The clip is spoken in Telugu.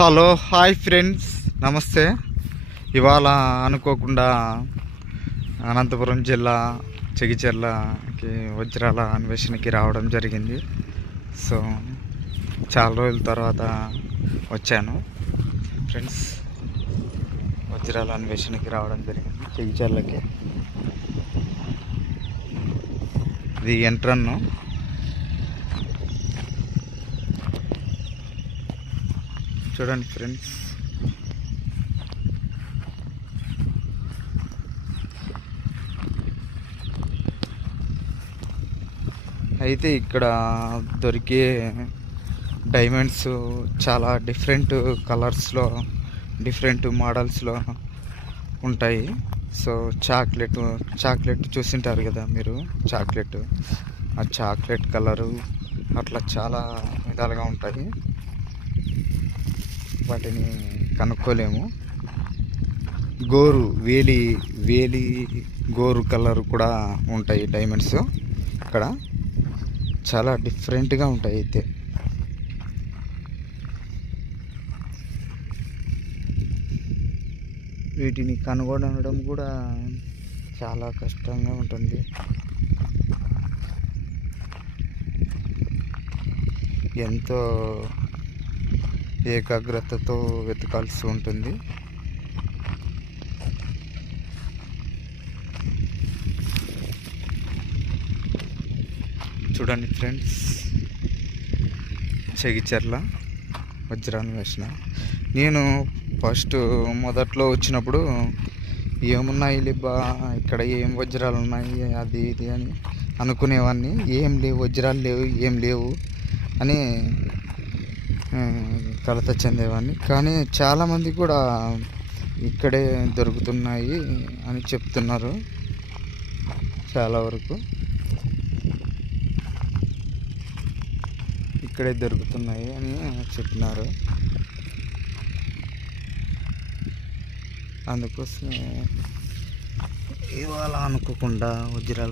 హలో హాయ్ ఫ్రెండ్స్, నమస్తే. ఇవాళ అనుకోకుండా అనంతపురం జిల్లా జగిత్యాలకి వజ్రాల అన్వేషణకి రావడం జరిగింది. సో చాలా రోజుల తర్వాత వచ్చాను ఫ్రెండ్స్. వజ్రాల అన్వేషణకి రావడం జరిగింది జగిత్యాలకి. ఇది ఎంట్రన్ను. చూడండి ఫ్రెండ్స్, అయితే ఇక్కడ దొరికే డైమండ్స్ చాలా డిఫరెంట్ కలర్స్లో, డిఫరెంట్ మోడల్స్లో ఉంటాయి. సో చాక్లెట్ చూసింటారు కదా మీరు, ఆ చాక్లెట్ కలరు అట్లా చాలా విధాలుగా ఉంటాయి. వాటిని కనుక్కోలేము. వేలి గోరు కలర్ కూడా ఉంటాయి డైమండ్స్. ఇక్కడ చాలా డిఫరెంట్గా ఉంటాయి. అయితే వీటిని కనుగొనడం కూడా చాలా కష్టంగా ఉంటుంది. ఎంతో ఏకాగ్రతతో వెతకాల్సి ఉంటుంది. చూడండి ఫ్రెండ్స్, జగిత్యాల వజ్రాన్వేషణ. నేను మొదట్లో వచ్చినప్పుడు ఏమున్నాయి లేబ్బా, ఇక్కడ ఏం వజ్రాలు ఉన్నాయి అది ఇది అని అనుకునేవాడిని. ఏం లేవు, వజ్రాలు లేవు, ఏం లేవు అని కలత చెందేవాడిని. కానీ చాలామంది కూడా ఇక్కడే దొరుకుతున్నాయి అని చెప్తున్నారు. చాలా వరకు ఇక్కడే దొరుకుతున్నాయి అని చెప్పినారు. అందుకోసమే ఇవాళ అనుకోకుండా వజ్రాలు